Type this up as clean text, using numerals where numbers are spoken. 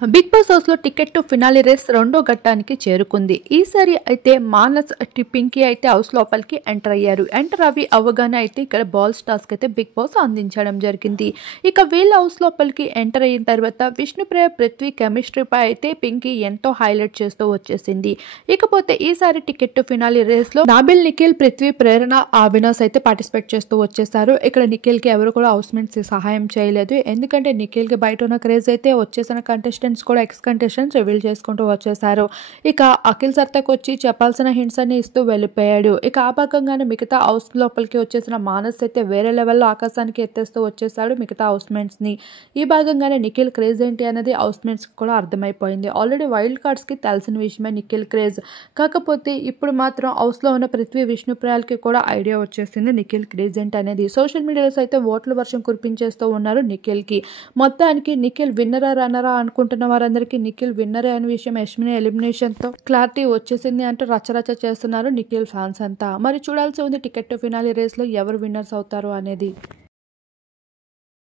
Big boss house లో ticket to finale race రెండో ఘట్టానికి చేరుకుంది. ఈసారి అయితే మానస్ పింకీ అయితే హౌస్ లోపలికి ఎంటర్ అయ్యారు. ఎంటర్ అవ్వగానే అయితే ఇక్కడ బాల్స్ టాస్క్ అయితే బిగ్ బాస్ అందించడం జరిగింది. ఇక వీళ్ళ హౌస్ లోపలికి ఎంటర్ అయిన తర్వాత విష్ణుప్రియ పృథ్వీ కెమిస్ట్రీపై అయితే పింకీ ఎంతో హైలైట్ చేస్తూ వచ్చేసింది. ఇకపోతే ఈసారి టికెట్ టు ఫినాలి రేస్ లో నాబిల్, నిఖిల్, పృథ్వీ, ప్రేరణ, అవినాష్ అయితే పార్టిసిపేట్ చేస్తూ వచ్చేసారు. ఇక్కడ నిఖిల్ కి ఎవరు కూడా హౌస్ మేట్స్ సహాయం చేయలేదు. ఎందుకంటే నిఖిల్ కి బయట ఉన్న క్రేజ్ అయితే వచ్చేసిన కంటెస్టెంట్స్ కూడా ఎక్స్ కంటెస్టెంట్స్ రివీల్ చేసుకుంటూ వచ్చేసారు. ఇక అఖిల్ సత్తాకు వచ్చి చెప్పాల్సిన హింట్స్ అన్ని ఇస్తూ వెళ్ళిపోయాడు. ఇక ఆ భాగంగానే మిగతా హౌస్ లోపలికి వచ్చేసిన మానస్ అయితే వేరే లెవెల్లో ఆకాశానికి ఎత్తేస్తూ వచ్చేసాడు మిగతా హౌస్ మేట్స్ ని. ఈ భాగంగానే నిఖిల్ క్రేజ్ ఏంటి అనేది హౌస్ మేట్స్ కి కూడా అర్థమైపోయింది. ఆల్రెడీ వైల్డ్ కార్డ్స్ కి తెలిసిన విషయమే నిఖిల్ క్రేజ్. కాకపోతే ఇప్పుడు మాత్రం హౌస్ లో ఉన్న పృథ్వీ, విష్ణుప్రియాలకి కూడా ఐడియా వచ్చేసింది నిఖిల్ క్రేజ్ ఏంటి అనేది. సోషల్ మీడియాలో అయితే ఓట్ల వర్షం కురిపించేస్తూ ఉన్నారు నిఖిల్ కి. మొత్తానికి నిఖిల్ విన్నరా రన్నరా అనుకుంటున్న వారందరికీ నిఖిల్ విన్నరే అనే విషయం యష్మిని ఎలిమినేషన్ తో క్లారిటీ వచ్చేసింది అంటూ రచ్చరచ్చ చేస్తున్నారు నిఖిల్ ఫ్యాన్స్ అంతా. మరి చూడాల్సి ఉంది టికెట్ టు ఫినాలి రేస్ లో ఎవరు విన్నర్స్ అవుతారు అనేది.